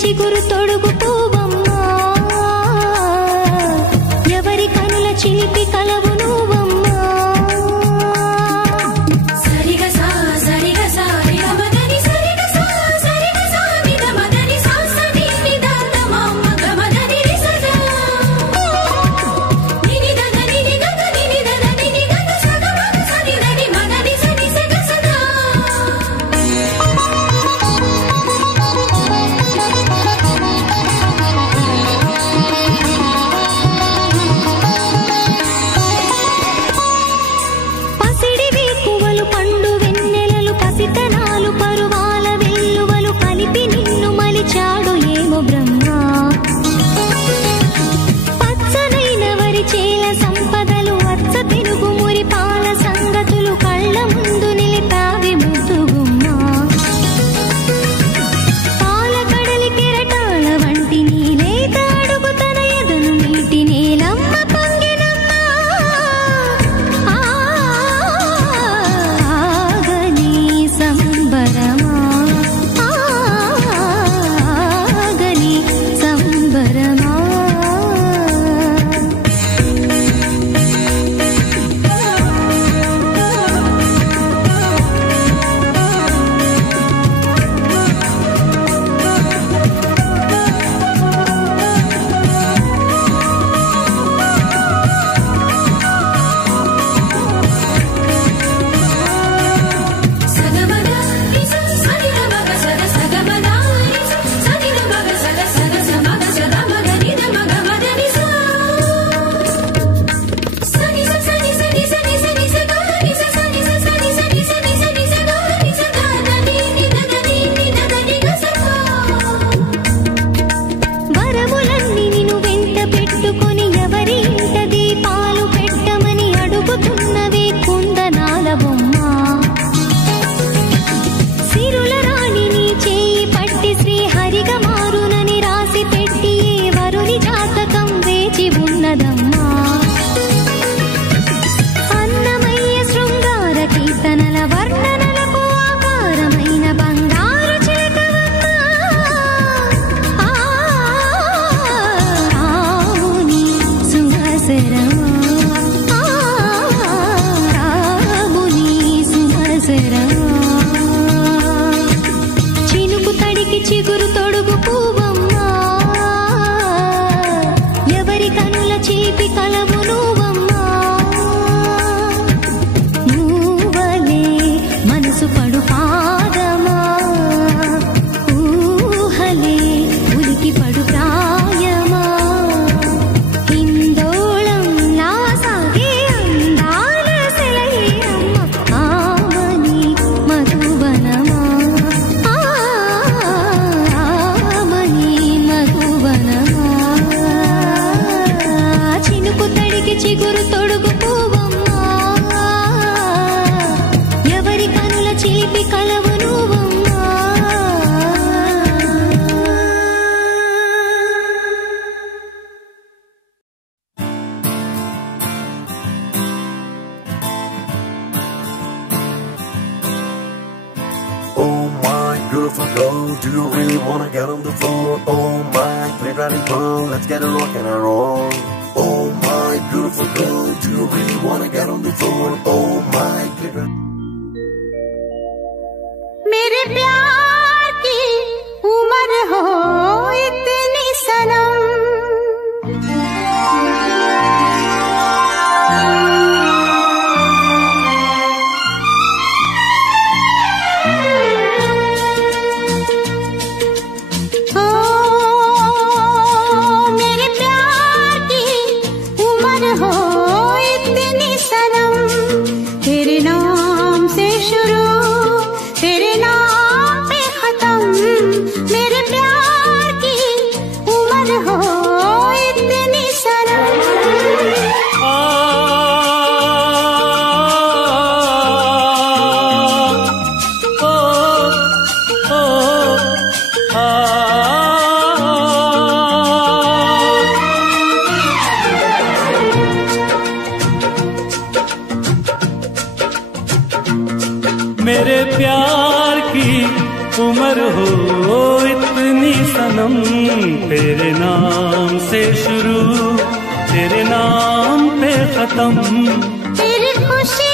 చిగురు తొడుగు పువ్వమ్మా, ఎవరి కనుల చిలిపి కలవు నువ్వమ్మా. సరిగా సా సరిగా సా నిగమదని సరిగా సా సరిగా సా నిగమదని సా సని నిదాన మమ్మ గమదని రిసదా నిని దదని నిగద నిని దదని నిగద సదా మగ సని దని మదని సని సగ సదా. పసిడివి పువ్వులు పండు వెన్నెలలు పసితనాలు పరువాల వెల్లువలు కలిపి నిన్ను మలిచాడు ఏమో బ్రహ్మ. పచ్చనైన వరి చేల సంపదలు వచ్చ పెనుగు మురి పాల సంగతులు కళ్ళ ముందు నిలిపావి ముద్దుగుమ్మ. పాల కడలి కెరటాల వంటి నీలేత అడుగు తన ఎదను నీటి నేలమ్మ పొంగినమ్మ. ఆగని సంబరమా ఆగని సంబరమా. సగమద రిస సనిద మగ సద సగమద రిస సనిద మగ సద సద సమగ సద మగ నిద మగ మద నిస సని స సని సని సని సని స గ నిస సని స సని సని సని సని స గ నిస గ దని నిద దని నిద దని గ స గ. వరములన్నీ నిన్ను వెంట పెట్టుకొని ఎవరి ఇంట దీపాలు పెట్టమని అడుగుతున్నవే కుందనాల బొమ్మ. సిరుల రాణి నీ చేయి పట్టి శ్రీహరిగా మారునని రాసి పెట్టి ఏ వరుని జాతకం వేచి ఉన్నదమ్మా. అన్నమయ్య శృంగార కీర్తనల వర్ణనలకు ఆకారమైన బంగారు చిలకవమ్మా. రాముని సుమసరమా రాముని సుమసరమా. చినుకు తడికి చిగురు తొడుగు పువ్వమ్మా, ఎవరి కనుల చీపి కలవు నువ్వమ్మా. నువ్వలే మనసు పడు పాదమా, ఊహలే ఉలికి పడు ప్రాయమా. హిందోళంలా సాగే అందాల సెలయేరమ్మ, ఆమని మధువనమా ఆమని మధువనమా. చినుకు తడికి చిగురు తొడుగు పువ్వమ్మా, ఎవరి కనుల చిలిపి కలవు నువ్వమ్మా. Oh my beautiful girl, do you really wanna get on the floor? Oh my pretty girl, let's get a rock and a roll. Oh my beautiful girl, do you really wanna get on the floor? Oh my pretty. मेरे प्यार की उम्र हो इतनी सनम, ओ मेरे प्यार की उम्र हो इतनी सनम. तेरे नाम से शुरू तेरे नाम पे खत्म, मेरे प्यार की उम्र हो इतनी सनम. मेरे प्यार की उम्र हो इतनी सनम, सनम, तेरे नाम से शुरू, तेरे नाम पे खत्म। तेरी खुशी